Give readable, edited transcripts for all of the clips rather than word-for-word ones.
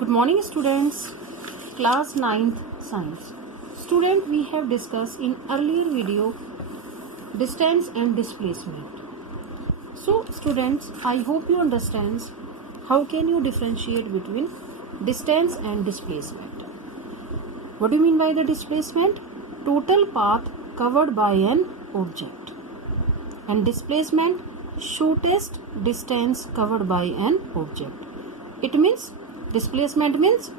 Good morning students, class 9th science. Student, we have discussed in earlier video distance and displacement. So students, I hope you understand how can you differentiate between distance and displacement. What do you mean by the displacement? Total path covered by an object. And displacement, shortest distance covered by an object. It means displacement means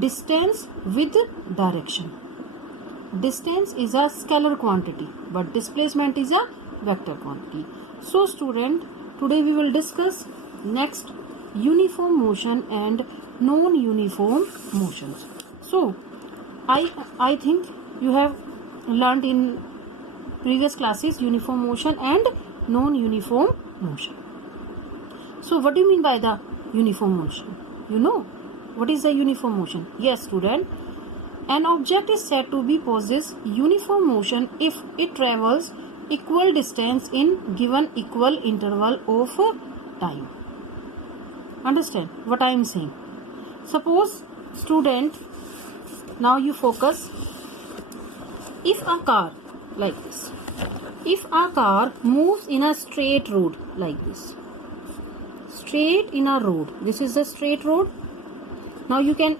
distance with direction. Distance is a scalar quantity, but displacement is a vector quantity. So student, today we will discuss next uniform motion and non-uniform motions. So I think you have learned in previous classes uniform motion and non-uniform motion. So what do you mean by the uniform motion? You know what is the uniform motion? Yes student, an object is said to be possess uniform motion if it travels equal distance in given equal interval of time. Understand what I am saying? Suppose student, now you focus, if a car like this, if a car moves in a straight road like this, straight in a road, this is the straight road. Now you can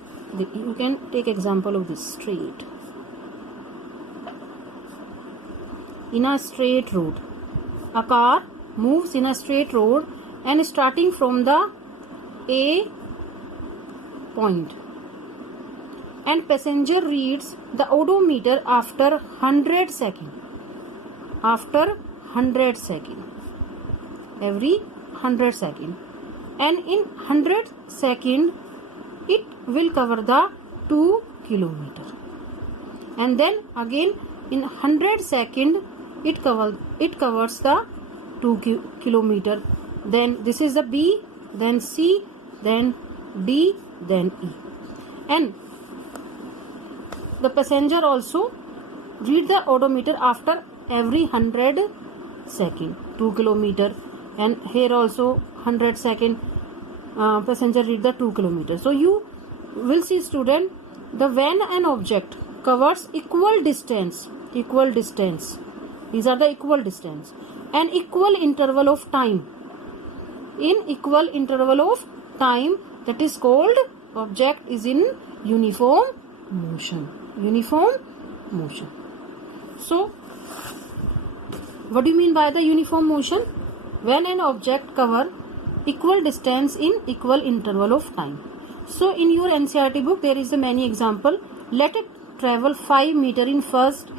take example of this straight. In a straight road, a car moves in a straight road and starting from the A point, and passenger reads the odometer after 100 seconds. After 100 seconds, every 100 seconds, and in 100 seconds it will cover the 2 kilometer, and then again in 100 seconds it covers the 2 kilometer. Then this is the B, then C, then D, then E, and the passenger also read the odometer after every 100 seconds, 2 kilometer, and here also 100 seconds passenger read the 2 kilometer. So you will see student, the when an object covers equal distance, these are the equal distance, and equal interval of time, in equal interval of time, that is called object is in uniform motion. So what do you mean by the uniform motion? When an object cover equal distance in equal interval of time. So in your NCERT book there is a many example. Let it travel 5 meter in first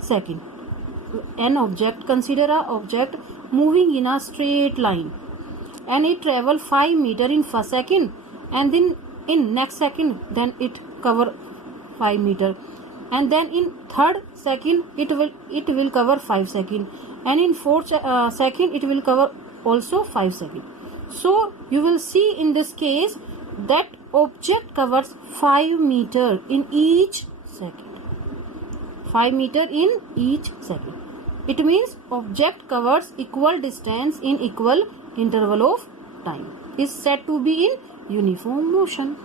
second. An object, consider a object moving in a straight line, and it travel 5 meter in first second, and then in next second then it cover 5 meter, and then in third second it will cover 5 second, and in fourth second it will cover also 5 second. So you will see in this case that object covers 5 meter in each second. 5 meter in each second. It means object covers equal distance in equal interval of time, is said to be in uniform motion.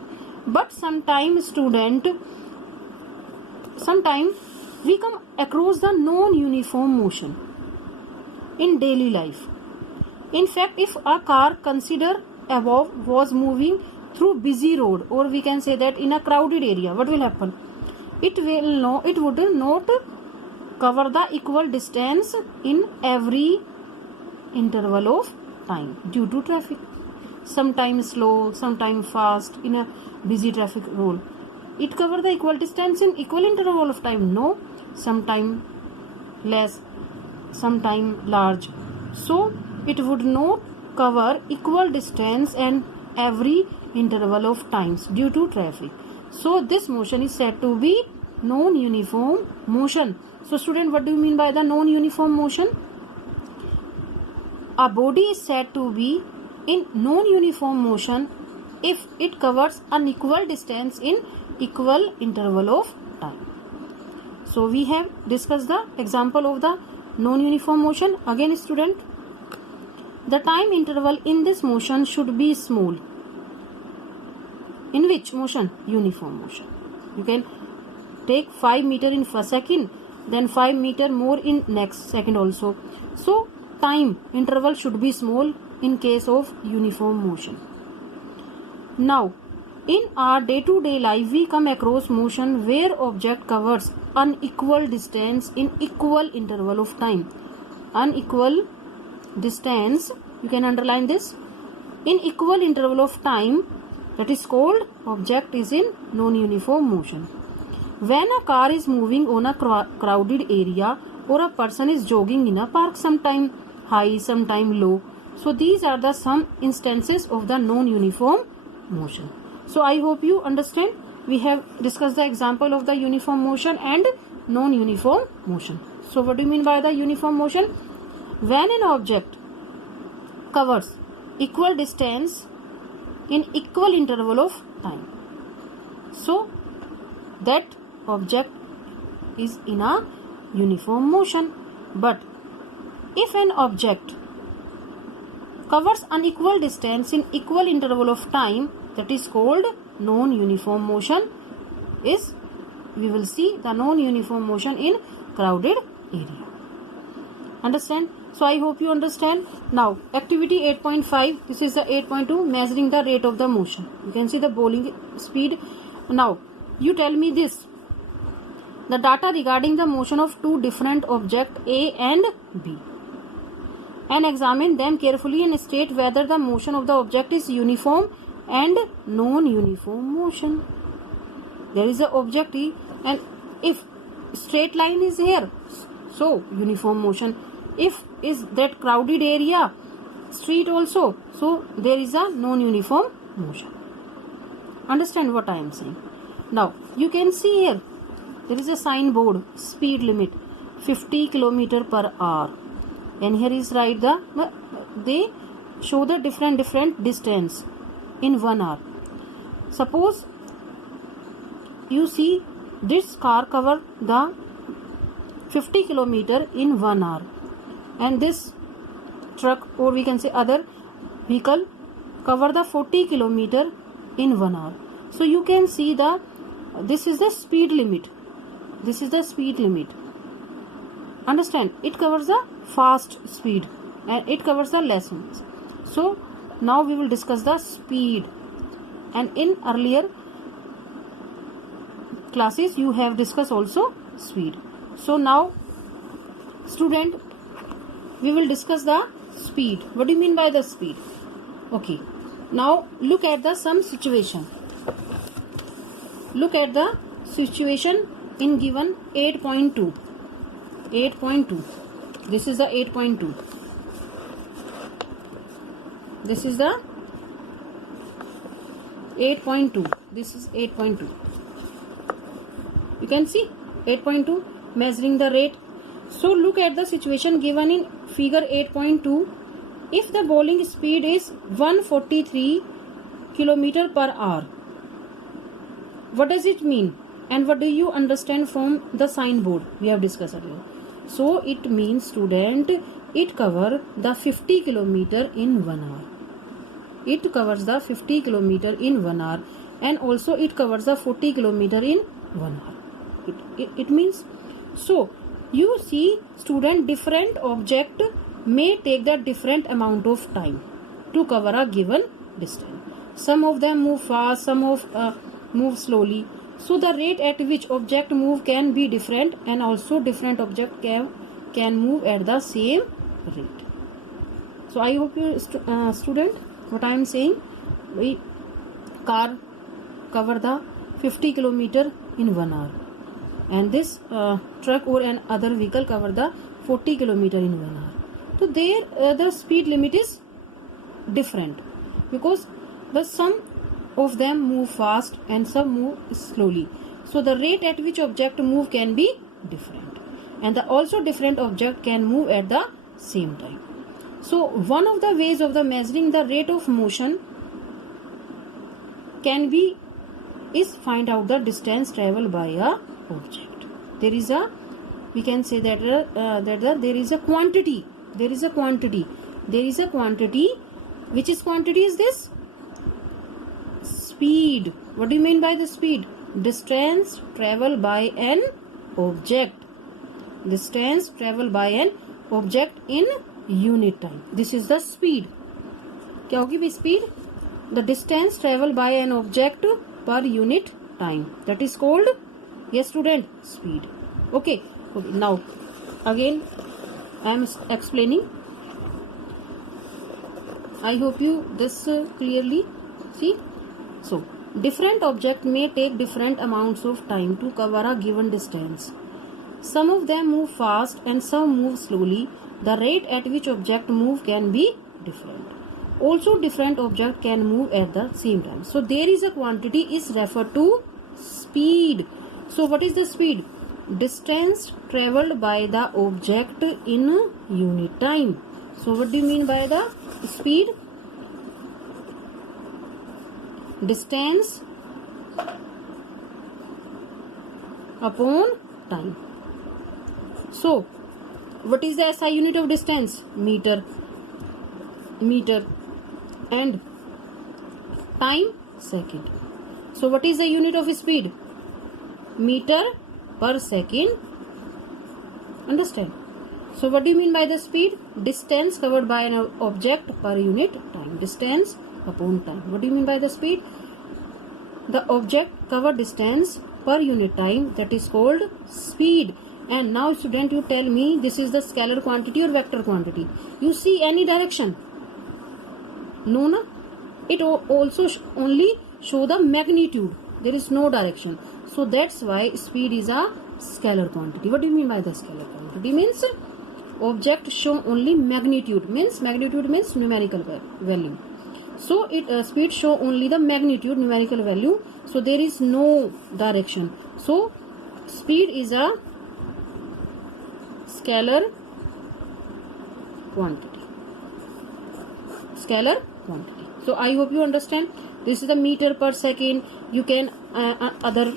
But sometimes we come across the non-uniform motion in daily life. In fact, if a car consider above was moving through busy road, or we can say that in a crowded area, what will happen? It would not cover the equal distance in every interval of time due to traffic. Sometimes slow, sometimes fast in a busy traffic road. It cover the equal distance in equal interval of time? No. Sometime less, sometime large. So it would not cover equal distance and every interval of times due to traffic. So this motion is said to be non-uniform motion. So student, what do you mean by the non-uniform motion? A body is said to be in non-uniform motion if it covers an equal distance in equal interval of time. So we have discussed the example of the non-uniform motion. Again student, the time interval in this motion should be small. In which motion? Uniform motion. You can take 5 meter in first second, then 5 meter more in next second also. So time interval should be small in case of uniform motion. Now, in our day-to-day life, we come across motion where object covers unequal distance in equal interval of time. Unequal distance, you can underline this, in equal interval of time, that is called object is in non-uniform motion. When a car is moving on a crowded area or a person is jogging in a park, sometime high, sometime low. So these are the some instances of the non-uniform motion. So I hope you understand. We have discussed the example of the uniform motion and non-uniform motion. So what do you mean by the uniform motion? When an object covers equal distance in equal interval of time. So that object is in a uniform motion. But if an object covers unequal distance in equal interval of time, that is called non-uniform motion. Is we will see the non-uniform motion in crowded area. Understand? So I hope you understand. Now activity 8.5, this is the 8.2, measuring the rate of the motion. You can see the bowling speed. Now you tell me this, the data regarding the motion of two different objects A and B, and examine them carefully and state whether the motion of the object is uniform and non-uniform motion. There is a object E, and if straight line is here, so uniform motion. If is that crowded area, street also, so there is a non-uniform motion. Understand what I am saying? Now you can see here, there is a signboard, speed limit 50 km per hour, and here is right they show the different distance in 1 hour. Suppose you see this car cover the 50 km in 1 hour, and this truck, or we can say other vehicle, cover the 40 km in 1 hour. So you can see this is the speed limit. This is the speed limit. Understand? It covers the fast speed and it covers the less ones. So now we will discuss the speed, and in earlier classes you have discussed also speed. So now student, we will discuss the speed. What do you mean by the speed? Okay, now look at the some situation. Look at the situation in given 8.2. 8.2. This is the 8.2. This is the 8.2. This is 8.2. You can see 8.2, measuring the rate. So look at the situation given in figure 8.2. If the bowling speed is 143 km per hour, what does it mean? And what do you understand from the signboard we have discussed earlier? So it means, student, it covers the 50 km in 1 hour. It covers the 50 km in 1 hour, and also it covers the 40 km in 1 hour. It means, so you see, student, different object may take the different amount of time to cover a given distance. Some of them move fast, some of move slowly. So the rate at which object move can be different, and also different object can move at the same rate. So I hope you student, what I am saying, we car cover the 50 km in 1 hour, and this truck or an other vehicle cover the 40 km in 1 hour. So there the speed limit is different, because the some of them move fast and some move slowly. So the rate at which object move can be different, and also different object can move at the same time. So one of the ways of the measuring the rate of motion can be is find out the distance traveled by a object. There is a, we can say that there is a quantity. There is a quantity. There is a quantity. Which is quantity is this? speed. What do you mean by the speed? Distance traveled by an object. Distance traveled by an object in unit time. This is the speed. क्या होगी भी speed? The distance traveled by an object per unit time. That is called, yes student, speed. Okay. Now again I am explaining. I hope you this clearly see. So different object may take different amounts of time to cover a given distance. Some of them move fast and some move slowly. The rate at which object move can be different. Also different object can move at the same time. So there is a quantity is referred to speed. So what is the speed? Distance traveled by the object in unit time. So what do you mean by the speed? Distance upon time. So what is the SI unit of distance? Meter. And time, second. So what is the unit of speed? Meter per second. Understand? So what do you mean by the speed? Distance covered by an object per unit time. Distance upon time. What do you mean by the speed? The object covered distance per unit time, that is called speed. And now student, you tell me, this is the scalar quantity or vector quantity. You see any direction? No, na? It also only show the magnitude. There is no direction. So that's why speed is a scalar quantity. What do you mean by the scalar quantity? Means object show only magnitude. Magnitude means numerical value. So it speed show only the magnitude, numerical value. So there is no direction. So speed is a scalar quantity. Scalar quantity. So I hope you understand. This is the meter per second. You can other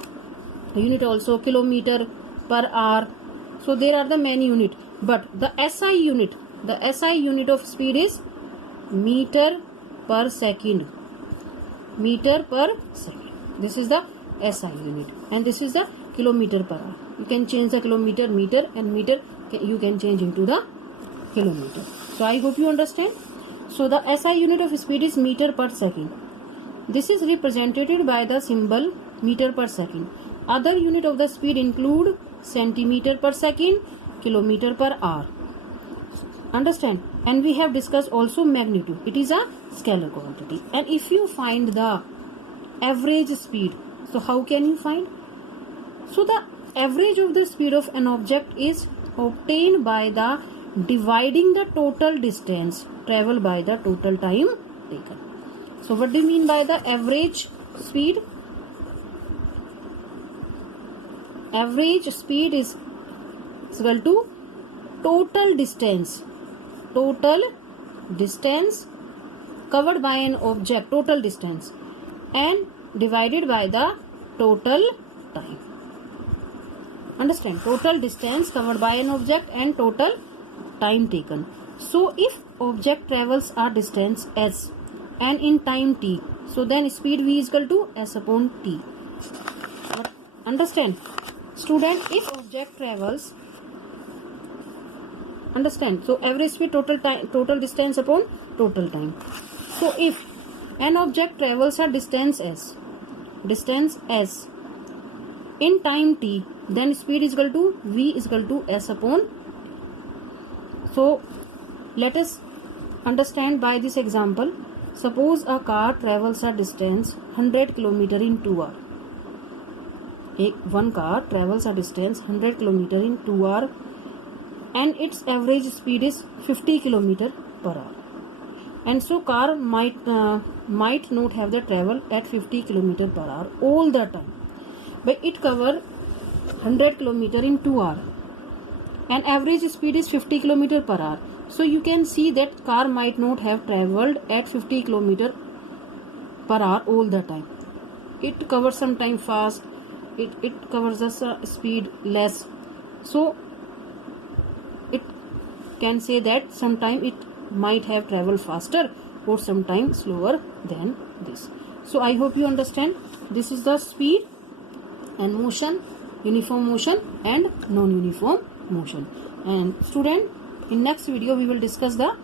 unit also, kilometer per hour. So there are the many unit. But the SI unit of speed is meter per second. Meter per second. This is the SI unit. And this is the kilometer per hour. You can change the kilometer, meter, and meter you can change into the kilometer. So I hope you understand. So the SI unit of speed is meter per second. This is represented by the symbol meter per second. Other unit of the speed include centimeter per second, kilometer per hour. Understand? And we have discussed also magnitude. It is a scalar quantity. And if you find the average speed, so how can you find? So the average of the speed of an object is obtained by the dividing the total distance traveled by the total time taken. So what do you mean by the average speed? Average speed is equal to total distance covered by an object, total distance, and divided by the total time. Understand? Total distance covered by an object and total time taken. So if object travels a distance s and in time t, so then speed v is equal to s upon t. Understand? Student, if object travels, understand, so average speed, total time, total distance upon total time. So if an object travels a distance s in time t, then speed is equal to v is equal to s upon. So let us understand by this example. Suppose a car travels a distance 100 km in 2 hours. One car travels a distance 100 km in 2 hours and its average speed is 50 km per hour. And so car might not have the travel at 50 km per hour all the time, but it cover 100 km in 2 hours and average speed is 50 km per hour. So you can see that car might not have traveled at 50 km per hour all the time. It covers some time fast, it covers the speed less. So it can say that sometime it might have traveled faster or sometime slower than this. So I hope you understand. This is the speed and motion, uniform motion and non-uniform motion. And student, in next video we will discuss the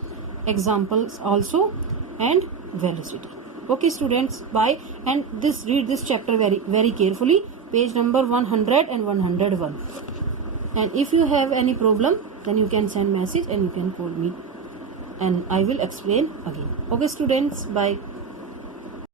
examples also and velocity. Okay students, bye. And this, read this chapter very carefully, page number 100 and 101. And if you have any problem, then you can send message and you can call me and I will explain again. Okay students, bye.